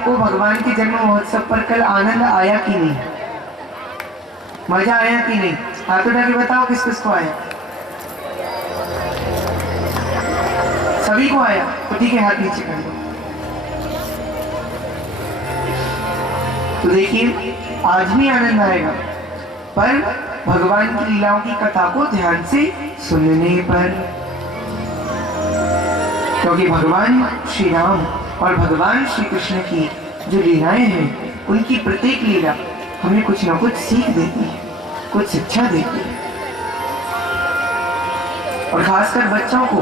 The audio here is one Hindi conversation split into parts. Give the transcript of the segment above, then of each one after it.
आपको भगवान के जन्म महोत्सव पर कल आनंद आया कि नहीं? मजा आया कि नहीं? हाथ उठा के बताओ किस किस को आया। सभी को आया? तो ठीक है, हाथ नीचे कर दो। तो देखिए आज भी आनंद आएगा, पर भगवान की लीलाओं की कथा को ध्यान से सुनने पर, क्योंकि भगवान श्री राम और भगवान श्री कृष्ण की जो लीलाएं हैं, उनकी प्रत्येक लीला हमें कुछ ना कुछ सीख देती है, कुछ शिक्षा देती है। और खासकर बच्चों को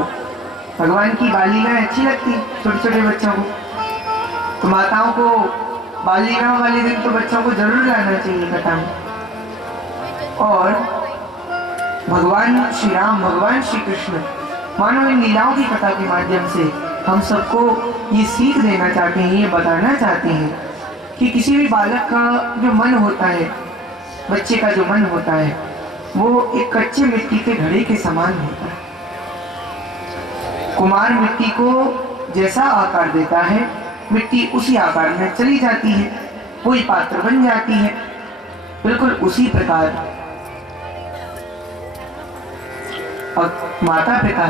भगवान की बाल लीलाएं अच्छी लगती है, छोटे छोटे बच्चों को। तो माताओं को बाल लीलाओं वाले दिन तो बच्चों को जरूर लाना चाहिए कथा में। और भगवान श्री राम, भगवान श्री कृष्ण मानो इन लीलाओं की कथा के माध्यम से हम सबको ये सीख देना चाहते हैं, ये बताना चाहते हैं कि किसी भी बालक का जो मन होता है, बच्चे का जो मन होता है, वो एक कच्चे मिट्टी के घड़े के समान होता है। कुम्हार मिट्टी को जैसा आकार देता है, मिट्टी उसी आकार में चली जाती है, कोई पात्र बन जाती है। बिल्कुल उसी प्रकार और माता पिता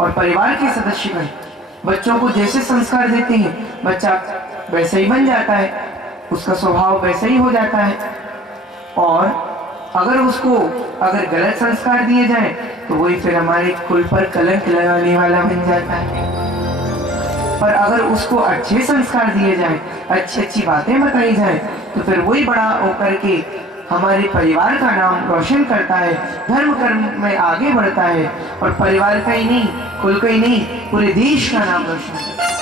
और परिवार के सदस्यगण बच्चों को जैसे संस्कार देते हैं, बच्चा वैसा ही बन जाता है, उसका स्वभाव वैसा ही हो जाता है। और अगर उसको गलत संस्कार दिए जाए तो वही फिर हमारे कुल पर कलंक लगाने वाला बन जाता है। पर अगर उसको अच्छे संस्कार दिए जाए, अच्छी अच्छी बातें बताई जाए, तो फिर वही बड़ा होकर के हमारे परिवार का नाम रोशन करता है, धर्म कर्म में आगे बढ़ता है, और परिवार का ही नहीं, कुल का ही नहीं, पूरे देश का नाम रोशन करता है।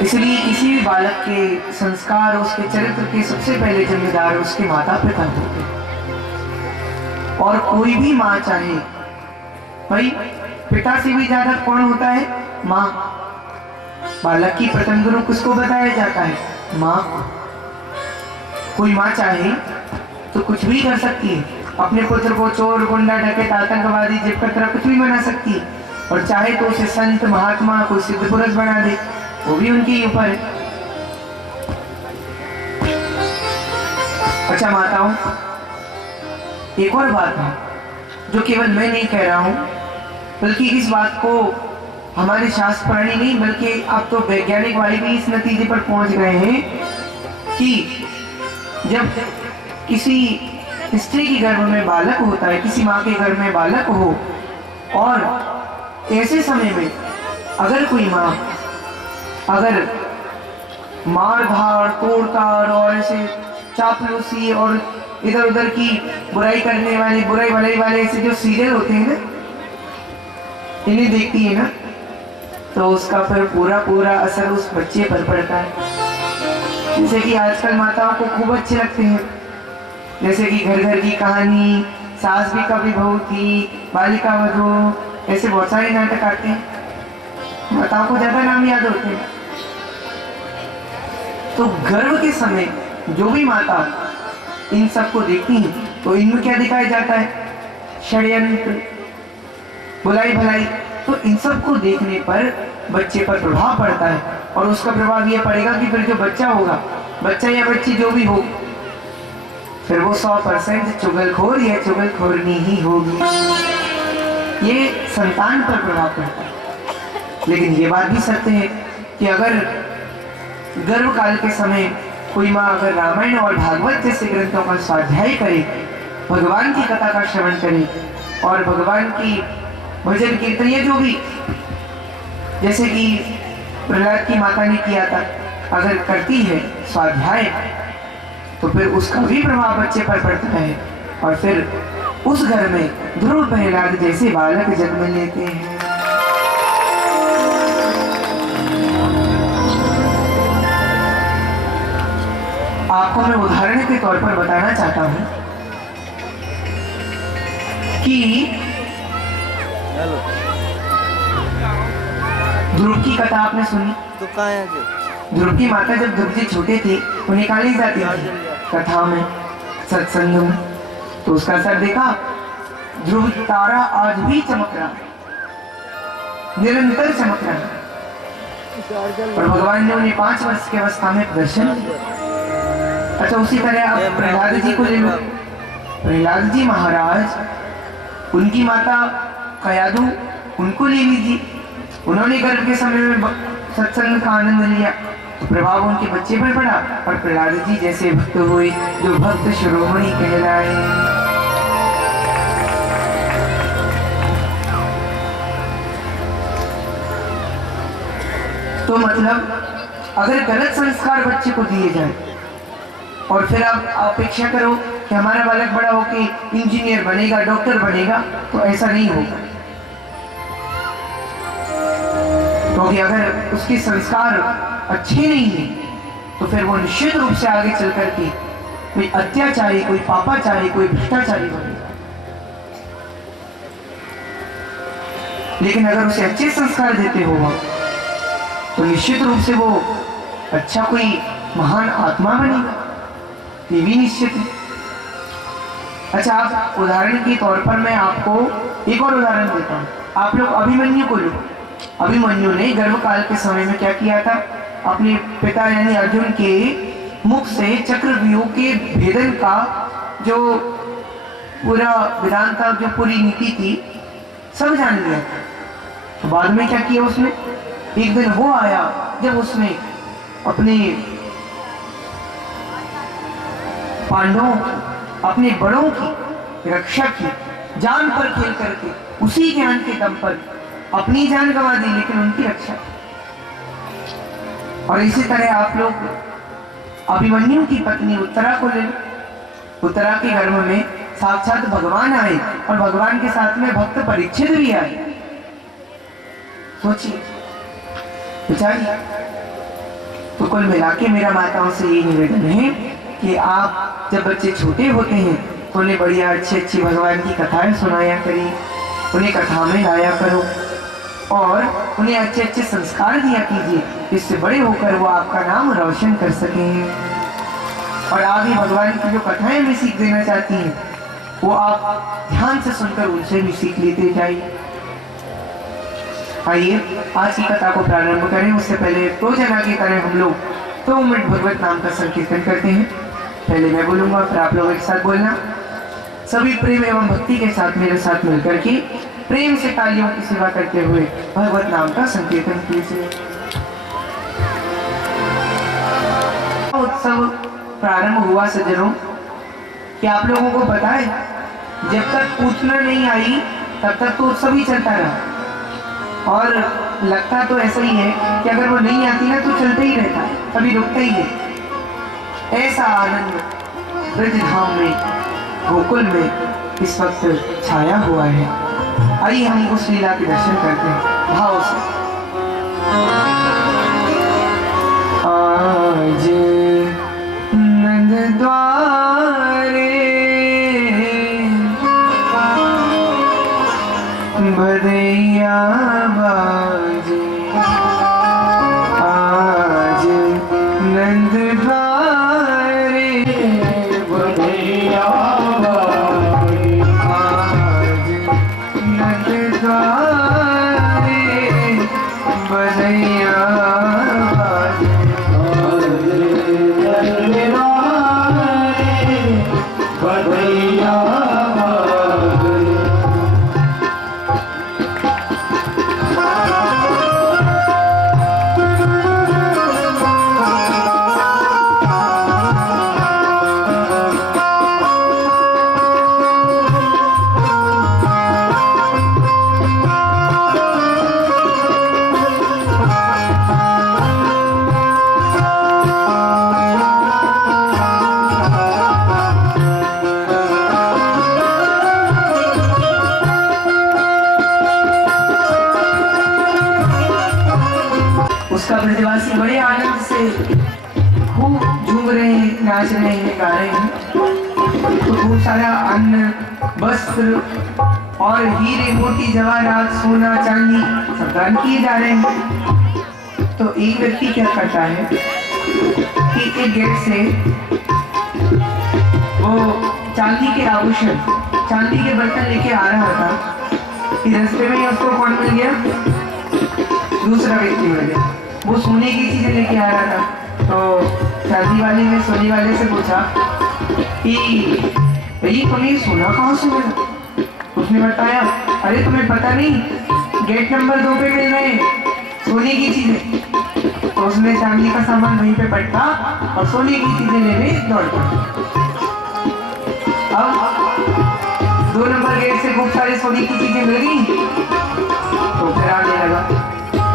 इसलिए किसी भी बालक के संस्कार, उसके चरित्र के सबसे पहले जिम्मेदार उसके माता पिता होते हैं। और कोई भी माँ चाहे, भाई पिता से भी ज्यादा कौन होता है? माँ। बालक की प्रथम गुरु किसको बताया जाता है? माँ। कोई माँ चाहे तो कुछ भी कर सकती है, अपने पुत्र को चोर, गुंडा, डकैत, आतंकवादी, जिपकतरा कुछ भी बना सकती है, और चाहे तो उसे संत, महात्मा, कोई सिद्ध पुरुष बना दे, वो भी उनके ऊपर है। अच्छा माताओं, एक और बात है जो केवल मैं नहीं कह रहा हूं, बल्कि इस बात को हमारे शास्त्र पुराणी नहीं, बल्कि अब तो वैज्ञानिक वाले भी इस नतीजे पर पहुंच गए हैं कि जब किसी स्त्री के गर्भ में बालक होता है, किसी माँ के गर्भ में बालक हो, और ऐसे समय में अगर कोई माँ अगर मार धाड़, तोड़ ताड़ और ऐसे चापलूसी और इधर उधर की बुराई करने वाली, बुराई भलाई वाले ऐसे जो सीरियल होते हैं ना, इन्हें देखती है ना, तो उसका फिर पूरा पूरा असर उस बच्चे पर पड़ता है। जैसे कि आजकल माताओं को खूब अच्छे लगते हैं, जैसे कि घर घर की कहानी, सास भी कभी बहू थी, बालिका वधू, ऐसे बहुत सारे नाटक आते हैं, माताओं को ज्यादा नाम याद होते हैं। तो गर्भ के समय जो भी माता इन सबको देखती हैं, तो इनमें क्या दिखाया जाता है? षड्यंत्र, बुलाई भलाई। तो इन सब को देखने पर बच्चे पर प्रभाव पड़ता है, और उसका प्रभाव यह पड़ेगा कि फिर जो बच्चा होगा, बच्चा या बच्ची जो भी हो, फिर वो 100% चुगलखोर या चुगलखोरनी ही होगी। ये संतान पर प्रभाव पड़ता है। लेकिन ये बात भी सत्य है कि अगर गर्भ काल के समय कोई माँ अगर रामायण और भागवत जैसे ग्रंथों का स्वाध्याय करे, भगवान की कथा का श्रवण करे, और भगवान की भजन कीर्तन या जो भी, जैसे कि प्रहलाद की माता ने किया था, अगर करती है स्वाध्याय, तो फिर उसका भी प्रभाव बच्चे पर पड़ता है, और फिर उस घर में ध्रुव प्रहलाद जैसे बालक जन्म लेते हैं। आपको मैं उदाहरण के तौर पर बताना चाहता हूं कि ध्रुव की कथा आपने सुनी? तो कहाँ है? ध्रुव की माता जब ध्रुव जी छोटे थे, वो निकाली जाती थी कथा में, सत्संग में, तो उसका असर देखा। ध्रुव तारा आज भी चमक रहा है, निरंतर चमक रहा है। और भगवान ने उन्हें 5 वर्ष की अवस्था में दर्शन दिया। अच्छा, उसी तरह आप प्रहलाद जी को ले लो। प्रहलाद जी महाराज, उनकी माता कयादु, उनको ले लीजिए। उन्होंने गर्भ के समय में सत्संग का आनंद लिया, प्रभाव उनके बच्चे पर पड़ा और प्रहलाद जी जैसे भक्त हुए जो भक्त शिरोमणि कहलाए। तो मतलब अगर गलत संस्कार बच्चे को दिए जाए और फिर आप अपेक्षा करो कि हमारा बालक बड़ा होके इंजीनियर बनेगा, डॉक्टर बनेगा, तो ऐसा नहीं होगा। क्योंकि अगर उसके संस्कार अच्छे नहीं हैं तो फिर वो निश्चित रूप से आगे चल करके कोई अत्याचारी, कोई पापाचारी, कोई भ्रष्टाचारी बनेगा। लेकिन अगर उसे अच्छे संस्कार देते हो तो निश्चित रूप से वो अच्छा कोई महान आत्मा बनेगा, ये भी निश्चित है। अच्छा, आप उदाहरण के तौर पर मैं आपको एक और उदाहरण देता हूँ। आप लोग अभिमन्यु को लो। अभिमन्यु ने गर्भकाल के समय में क्या किया था? अपने पिता यानी अर्जुन के मुख से चक्रव्यूह के भेदन का जो पूरा विधान था, जो पूरी नीति थी, सब जान लिया था। तो बाद में क्या किया उसने? एक दिन वो आया जब उसने अपने पांडवों की, अपने बड़ों की रक्षा की, जान पर खेल करके उसी ज्ञान के दम पर अपनी जान गंवा दी, लेकिन उनकी रक्षा। और इसी तरह आप लोग अभिमन्यु की पत्नी उत्तरा को ले लो। उत्तरा के गर्भ में साक्षात भगवान आए और भगवान के साथ में भक्त परीक्षित भी आए। सोचिए, विचारिए। तो कुल मिला के मेरा माताओं से ये निवेदन है कि आप जब बच्चे छोटे होते हैं तो उन्हें बढ़िया अच्छी भगवान की कथाएं सुनाया करिए, उन्हें कथा में लाया करो और उन्हें अच्छे संस्कार दिया कीजिए, जिससे बड़े होकर वो आपका नाम रोशन कर सकें। और आगे भगवान की जो कथाएं भी सीख देना चाहती हैं वो आप ध्यान से सुनकर उनसे भी सीख लेते जाइए। आइए आज की कथा को प्रारंभ करें। उससे पहले रोजाना की तरह हम लोग 2 मिनट भगवत नाम का संकीर्तन करते हैं। पहले मैं बोलूंगा, फिर आप लोग एक साथ बोलना। सभी प्रेम एवं भक्ति के साथ मेरे साथ मिलकर के प्रेम से तालियों की सेवा करते हुए भगवत नाम का संकीर्तन कीजिए। उत्सव प्रारंभ हुआ सज्जनों, कि आप लोगों को पता है जब तक पूछना नहीं आई तब तक तो उत्सव ही चलता रहा। और लगता तो ऐसा ही है कि अगर वो नहीं आती ना तो चलते ही रहता है, कभी रुकता ही नहीं। ऐसा आनंद ब्रजधाम में, गोकुल में इस वक्त छाया हुआ है। आइए हम उस लीला के दर्शन करते हैं भाव से। आज नंद द्वारे बदैया बाजे, आज नंद द्वारे बदैया बाजे, आज नंद द्वारे बदैया बाजे, आज नंद द्वारे बदैया ब्रजवासी बड़े आनंद से खूब झूम रहे हैं, नाच रहे हैं, गा रहे हैं। तो खूब सारा अन्न, वस्त्र और हीरे मोती जवाहरात, सोना चांदी सब दान किए जा रहे हैं। तो एक व्यक्ति क्या करता है कि एक गेट से वो चांदी के आभूषण, चांदी के बर्तन लेके आ रहा था कि रास्ते में उसको कौन मिल गया? दूसरा व्यक्ति मिल गया, वो सोने की चीजें लेके आ रहा था। तो शादी वाले ने सोने वाले से पूछा कि भाई तुम्हें सोना कहाँ से मिला? उसने बताया अरे तुम्हें पता नहीं, गेट नंबर 2 पे मिल रहे हैं सोने की चीजें। तो उसने चांदी का सामान वहीं पे पटका और सोने की चीजें लेने दौड़ पड़ा। अब 2 नंबर गेट से खूब सारे सोने की चीजें मिल गई तो फिर आने लगा।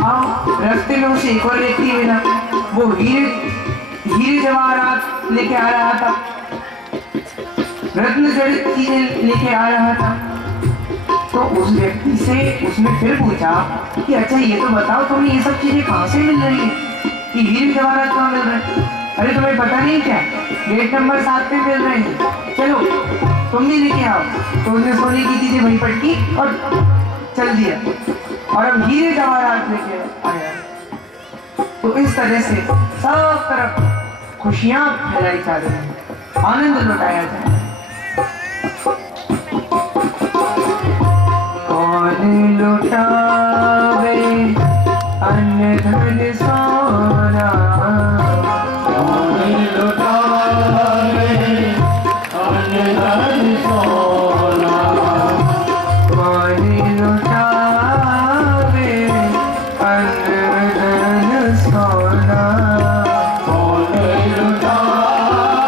अब रास्ते में उसे एक और व्यक्ति मिला, वो हीरे जवाहरात लेके आ रहा था, रत्न जड़ित चीजें लेके आ रहा था। तो उस व्यक्ति से उसने फिर पूछा कि अच्छा ये तो बताओ तुम्हें ये सब चीजें कहाँ से मिल रही है, कि हीरे जवाहरात कहाँ मिल रहे हैं? अरे तुम्हें पता नहीं क्या, गेट नंबर 7 पे मिल रहे हैं, चलो तुम भी लेके आओ। तो उसने सोने की चीजें वहीं पटकी और चल दिया, और अब हीरे जवाहरात लेके आया। तो इस तरह से सब तरफ खुशियां फैलाई जा रही हैं, आनंद लुटाया जा रहा है। कौन लुटावे अन्न धन सोना, कौन लुटावे अन्न धन सोना, कौन लुटावे अन्न धन सोना, कौन लुटावे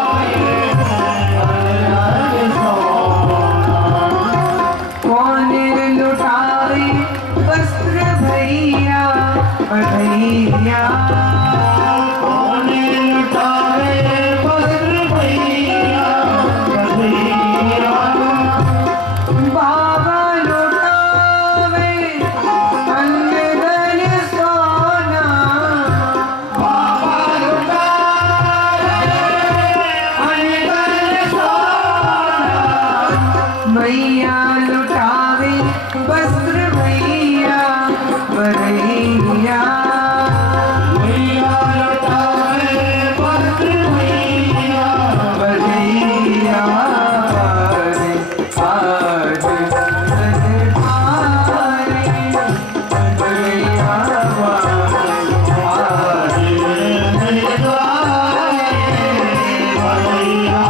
अन्न धन सोना, कौन लुटावे वस्त्र भैया भैया, कौन लुटावे वस्त्र भैया भैया, बाबा लुटावे अन्न धन सोना, बाबा लुटावे अन्न धन सोना, भैया लुटावे वस्त्र भैया भैया, भैया लुटावे वस्त्र भैया भैया, आज धन भारे भैया आज धन भारे भैया।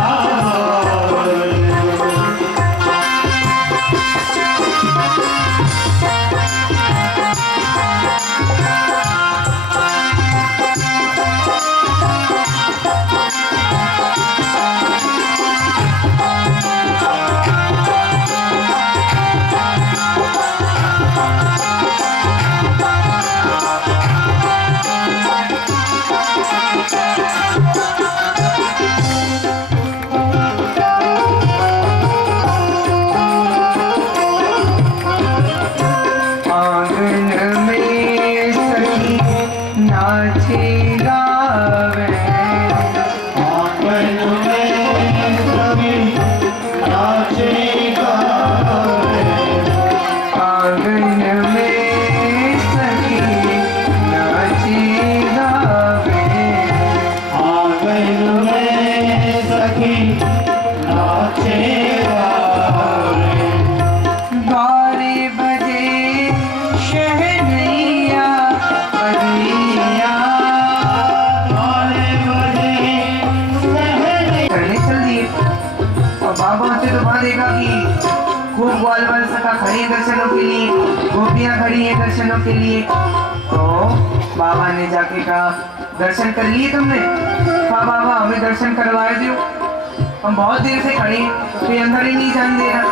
आंगन में सखी नाचे गावे, आंगन में सखी नाचे गावे, आंगन में सखी नाचे गावे, आंगन में सखी नाचे गावे, बारे बजे शहनैया बजैया, बारे बजे शहनैया करने चल दिए। और बाबा से तो वहां देखा कि खूब ग्वाल वाल सखा खड़ी है दर्शनों के लिए, गोपियां खड़ी हैं दर्शनों के लिए। तो बाबा ने जाके कहा दर्शन कर लिए तुमने? हाँ बाबा हमें दर्शन करवाए दो, हम बहुत देर से खड़े हैं, कोई अंदर ही नहीं जाने दे रहा।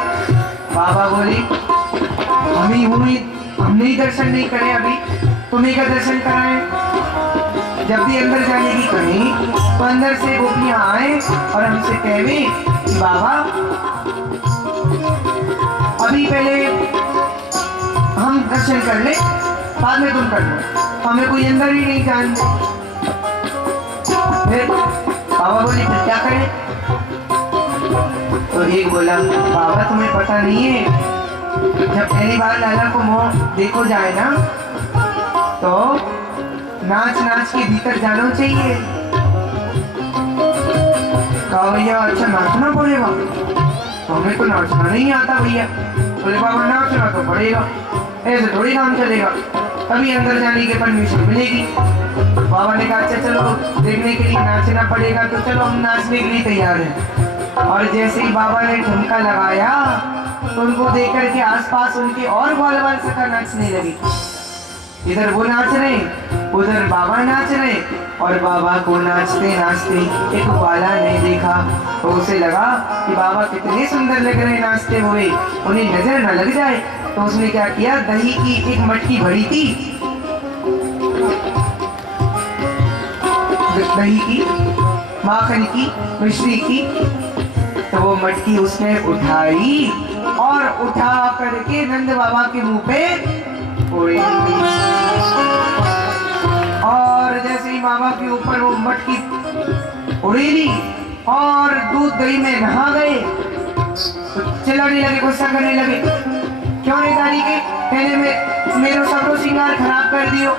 बाबा बोले हमने ही दर्शन नहीं करे, अभी तुम्हें का दर्शन कराएं। जब भी अंदर जाने की कहें तो अंदर से गोपियां आए और हमसे कहे कि बाबा अभी पहले हम दर्शन कर ले, बाद में तुम कर लो, हमें कोई अंदर ही नहीं जानते। फिर बाबा बोले फिर क्या करें? तो एक बोला बाबा तुम्हें पता नहीं है, जब पहली बार लाला को मुंह देखो जाए ना तो नाच नाच के भीतर जाना चाहिए। कहा भैया अच्छा नाचना पड़ेगा? तो हमें तो नाचना नहीं आता भैया। बोले बाबा नाचना तो पड़ेगा, ऐसे थोड़ी काम चलेगा। तभी अंदर जाने की परमिशन मिलेगी। बाबा ने कहा अच्छा चलो देखने के लिए नाचना पड़ेगा, तो चलो हम नाचने के लिए तैयार हैं। और जैसे ही बाबा ने ठुमका लगाया तो उनको देख करके आसपास उनके और ग्वाल बाल सखा नाचने लगे। इधर वो नाच रहे, उधर बाबा नाच रहे, और बाबा को नाचते नाचते एक ग्वाला ने देखा तो उसे लगा कि बाबा कितने सुंदर लग रहे नाचते हुए, उन्हें नजर न लग जाए। तो उसने क्या किया, दही की एक मटकी भरी थी, दही की, माखन की, मिश्री की, तो वो मटकी उसने उठाई और उठा करके नंद बाबा के मुंह पे उड़ी। और जैसे ही बाबा के ऊपर वो मटकी उड़ेली और दूध दही में नहा गए तो चिल्लाने लगे, गुस्सा करने लगे, क्यों नहीं दादी के कहने में मेरा सबरो श्रृंगार खराब कर दियो,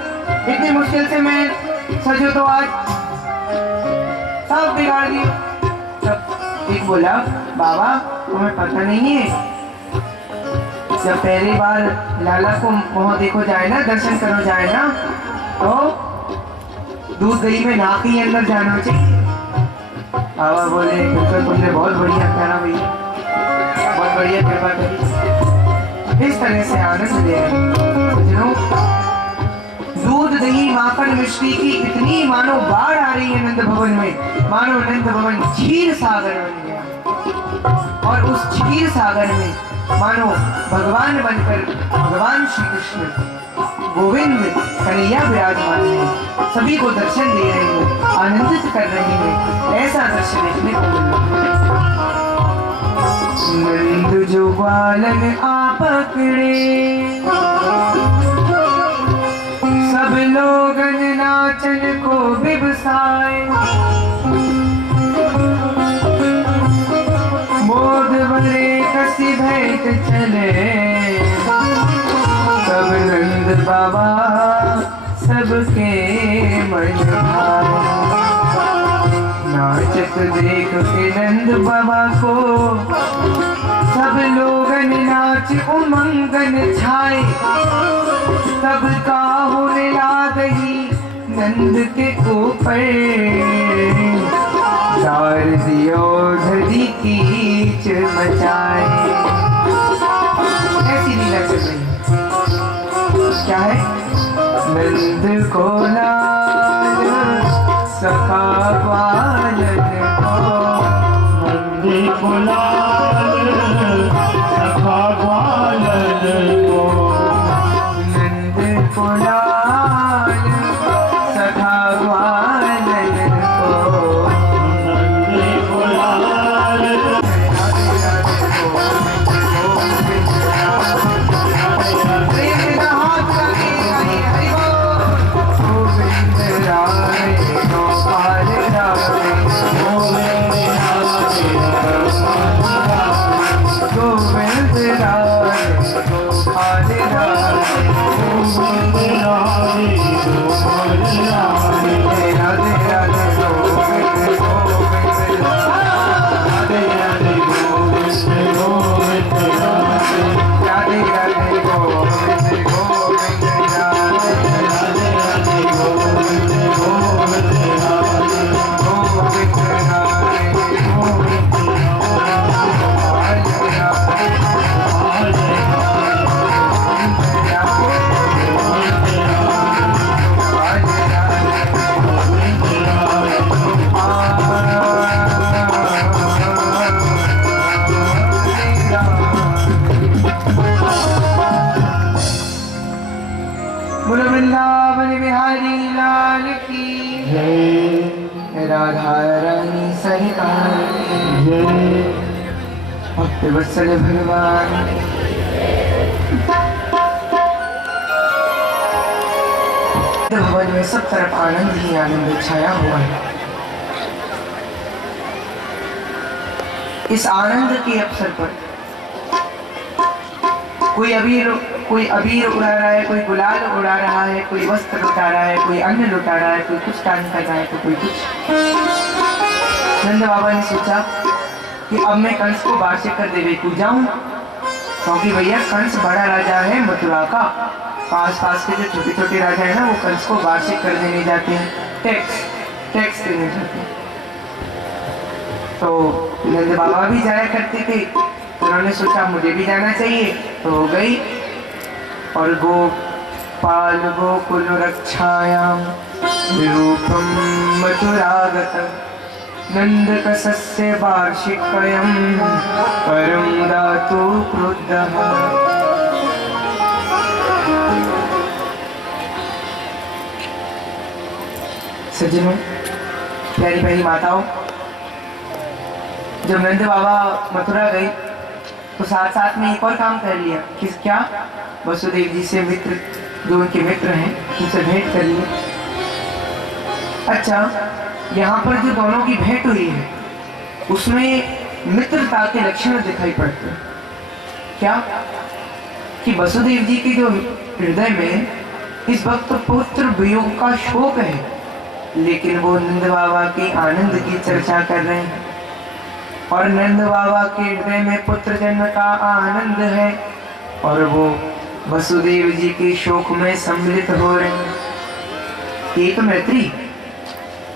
इतनी मुश्किल से मैं सजो तो आज सब बिगाड़ दियो। तब एक बोला, बाबा तुम्हें पता नहीं है, जब पहली बार लाला को वहाँ देखो जाए ना, दर्शन करो जाए ना, तो दूध दही में ना के अंदर जाना चाहिए। बाबा बोले तो तुमने बहुत बढ़िया कहा भैया, बहुत बढ़िया कृपा करी, इस तरह से आनंद ले रहे। दूध दही माखन मिश्री की इतनी मानो बाढ़ आ रही है नंद भवन में, मानो नंद भवन क्षीर सागर बन गया। और उस क्षीर सागर में मानो भगवान बनकर भगवान श्री कृष्ण गोविंद कन्हैया विराजमान है, सभी को दर्शन दे रहे हैं, आनंदित कर रहे हैं। ऐसा दृश्य देखने को मिला। नंद जो बालन आ पकड़े, सब लोग नाचन को बिबसाए, मोद भरे कसी भेंट चले, सब नंद बाबा सबके मन भाए। नाचत देख के नंद बाबा को सब लोग नाच उमंगन छाए, तब का होने लादही नंद के ऊपर, चार दियो धरी कीच मचाए। ऐसी लीला चल रही है। क्या है? नंद को लाल सखा ग्वालन को, नंद को लाल सखा ग्वालन को, नंद को लाल सखा ग्वालन को, नंद को लाल वत्सल भगवान। भवन में सब तरफ आनंद ही आनंद छाया हुआ है। इस आनंद के अवसर पर कोई अबीर उड़ा रहा है, कोई गुलाल उड़ा रहा है, कोई वस्त्र लुटा रहा है, कोई अन्न लुटा रहा है, कोई कुछ दान कर रहा है तो कोई कुछ। नंद बाबा ने सोचा कि अब मैं कंस को वार्षिक कर देवे को जाऊं, क्योंकि भैया कंस बड़ा राजा है मथुरा का, पास पास के जो छोटे छोटे राजा है ना, वो कंस को वार्षिक कर देने जाते हैं, टैक्स देने जाते हैं। तो नंद बाबा भी जाया करते थे, उन्होंने सोचा मुझे भी जाना चाहिए, तो हो गई। और गोपाल गोकुल रक्षायाम रूपम मथुरागतम नंद कसस्य वार्षिकयं परम दातु क्रुद्धः। सज्जनों, प्यारी प्यारी माताओं, जब नंद बाबा मथुरा गई तो साथ साथ में एक और काम कर लिया। क्या? वसुदेव जी से मित्र, जो उनके मित्र हैं, उनसे भेंट कर लिया। अच्छा, यहाँ पर जो दोनों की भेंट हुई है उसमें मित्रता के लक्षण दिखाई पड़ते हैं। क्या? कि वसुदेव जी के जो हृदय में इस वक्त पुत्र वियोग का शोक है, लेकिन वो नंद बाबा के आनंद की चर्चा कर रहे हैं। और नंद बाबा के हृदय में पुत्र जन्म का आनंद है और वो वसुदेव जी के शोक में सम्मिलित हो रहे हैं। ये तो मैत्री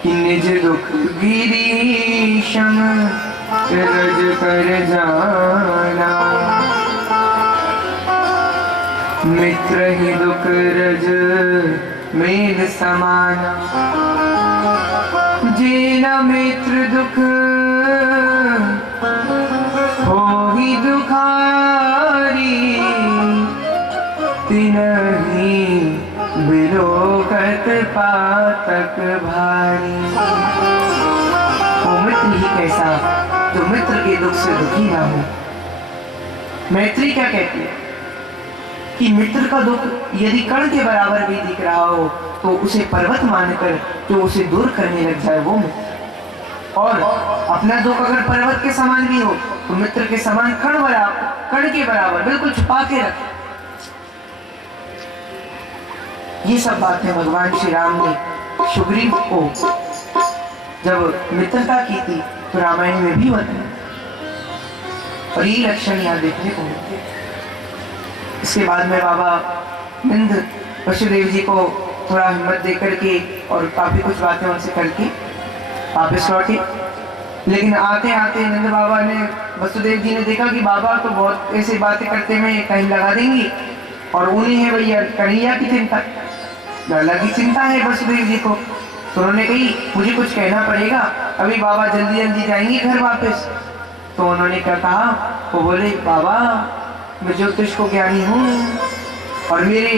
कि निज दुख गिरीशम रज कर जाना, मित्र ही दुख रज मेल समाना, जेना मित्र दुख हो ही दुखारी, तिनहि बिलोकत पातक भारी। वो मित्र ही कैसा जो मित्र के दुख से दुखी ना हो। मैत्री क्या कहती है कि मित्र का दुख यदि कण के बराबर भी दिख रहा हो तो उसे पर्वत मानकर जो उसे दूर करने लग जाए वो मित्र। और अपना दुख अगर पर्वत के समान भी हो तो मित्र के समान कण के बराबर बिल्कुल छुपा के रखे। ये सब बातें भगवान श्री राम ने सुग्रीव को जब मित्रता की थी तो रामायण में भी बताया, और ये लक्षण यहाँ देखने को मिलते। इसके बाद में बाबा नंद वसुदेव जी को थोड़ा हिम्मत दे करके और काफी कुछ बातें उनसे करके वापस लौटे। लेकिन आते आते नंद बाबा ने, वसुदेव जी ने देखा कि बाबा तो बहुत ऐसी बातें करते में टाइम लगा देंगी और उन्हें है भैया कन्हैया की चिंता, लाला की चिंता है वसुदेव जी को। तो उन्होंने कही मुझे कुछ कहना पड़ेगा, अभी बाबा जल्दी जल्दी जाएंगे घर वापस। तो उन्होंने क्या कहा, वो बोले बाबा मैं ज्योतिष को ज्ञानी हूँ और मेरे